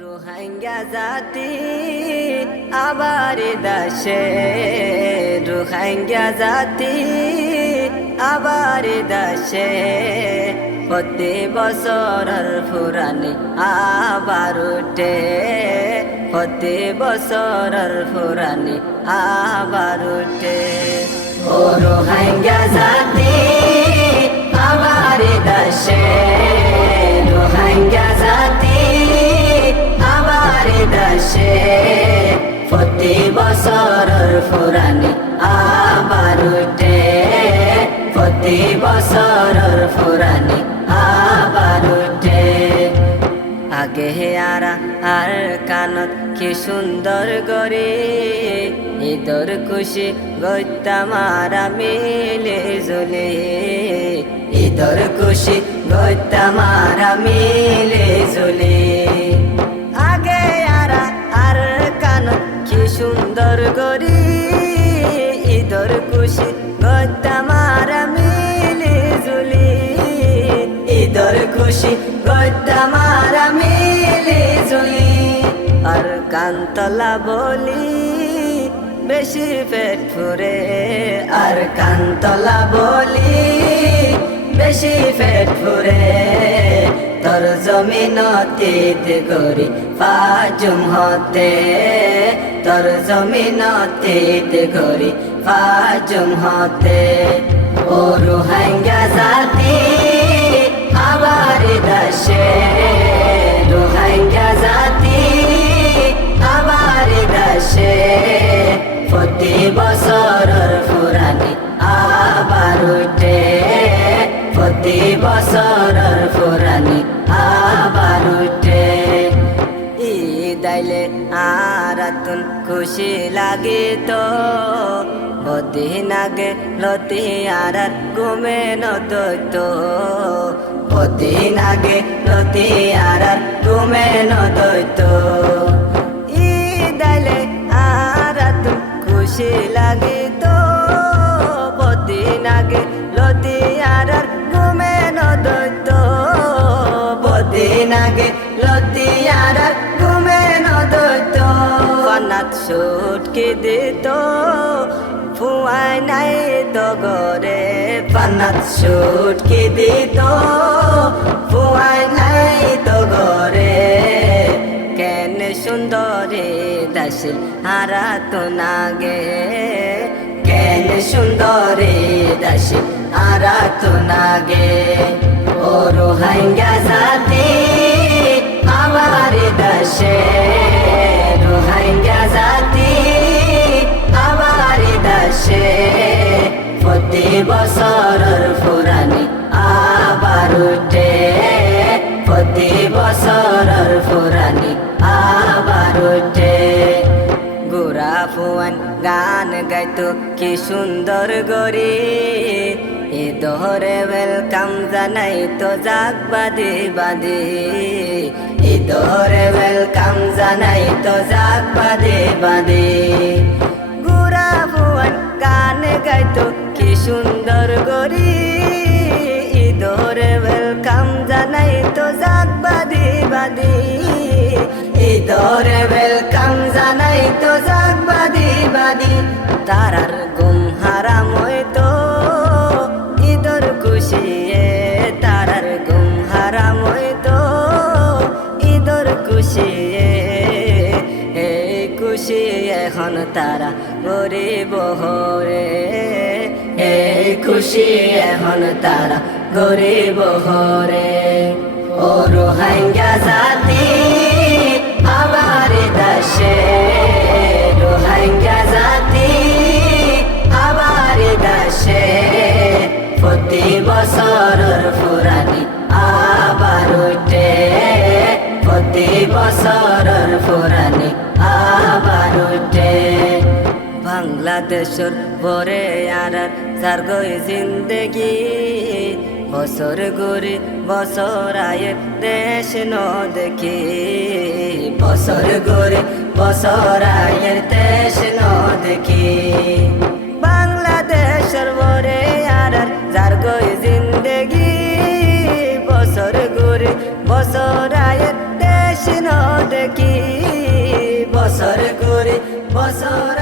রোহিঙ্গা জাতি আবার দেশে, রোহিঙ্গা জাতি আবার দেশে, প্রতি বছরের ফুরানি আবার উঠে, প্রতি বছরের ফুরানি আবার উঠে। ও রোহিঙ্গা জাতি আবার দেশে, রোহিঙ্গা জাতি আবার দেশে, প্রতি বছরের ফুরানি আবার উঠে, প্রতি বছরের ফুরানি আবার উঠে। আগে আরা আর কানত কি সুন্দর করে, ঈদর খুশি গইতামারা মিলে জুলে, ঈদর খুশি গইতামারা মিলে জুলে। আগে আরা আর কানত কি সুন্দর করে, ঈদর খুশি গইতামারা মিলে জুলে, ঈদর খুশি গইতামারা মিলে জুলে। আর কান্তলা বলি বেশি পেট ফুরে, আর কান্তলা বলি বেশি পেট ফুরে, তোর জমিনতে গরি ফাজুম হতে, তোর জমিনতে গরি ফাজুম হতে। ও রোহিঙ্গা জাতি আবার দেশে, রোহিঙ্গা জাতি আবার দেশে, প্রতি বছরের ফুরানি আবার উঠে, প্রতি বছরের ফুরানি আবার উঠে। ঈদ আইলে আরাতুন খুশি লাগে তো, বদিন আগে লতি আর ঘুমে নদতো, বদিন আগে লতি আর ঘুমে নদতো। ঈদ আইলে আরাতুন খুশি লাগে তো, বদিন আগে লতি আর ঘুমে নদতো, বদিন আগে লতি আর ঘুমে নদতো। পানাত সুটকি দিত ফুয়াই নাই তো গরে, পানাত সুটকি দিত ফুয়াই নাই তো গরে। কেন সুন্দরী দাসিল হারা তো নাগে, কেন সুন্দরী দাসিল হারা তো নাগে। ও রোহিঙ্গা জাতি আবার দেশে, রোহিঙ্গা জাতি আবার দেশে, প্রতি বছরের ফুরানি আবার উঠে, প্রতি বছরের ফুরানি আবার উঠে। গোরা ফুয়ান গান গাইতো কি সুন্দর গরি, এ দোহরে ওয়েলকাম জানাই তো জাগ বাদে বাদে, এ দোহরে ওয়েলকাম জানাই তো জাগ বাদে বাদে। গোরা ফুয়ান গান গাইতো কি সুন্দর গরি, এ দোহরে ওয়েলকাম জানাই তো জাগ বাদে বাদে, এ দোহরে ওয়েলকাম জানাই তো জাগ বাদে বাদে। তারার গুম হারাম হইতো ঈদর খুশিয়ে, তারার গুম হারাম হইতো ঈদর খুশিয়ে। এই খুশি এখন তারা গরিব হরে, এই খুশি এখন তারা গরিব হরে। ও রোহিঙ্গা জাতি আবার দেশে, রোহিঙ্গা জাতি আবার দেশে, প্রতি বছরের ফুরানি আবার উঠে, প্রতি বছরের ফুরানি আবার উঠে। বাংলাদেশের পরে আর যার গই জিন্দগি, বছর ঘুরি বছর আয়ে দেশ ন দেখি, বছর ঘুরি বছর আয়ের দেশ ন দেখি। বাংলাদেশের পরে আর যার গই জিন্দগি, বছর ঘুরি বছর আয়ের দেশ দেশ ন দেখি বছর ঘুরি বছর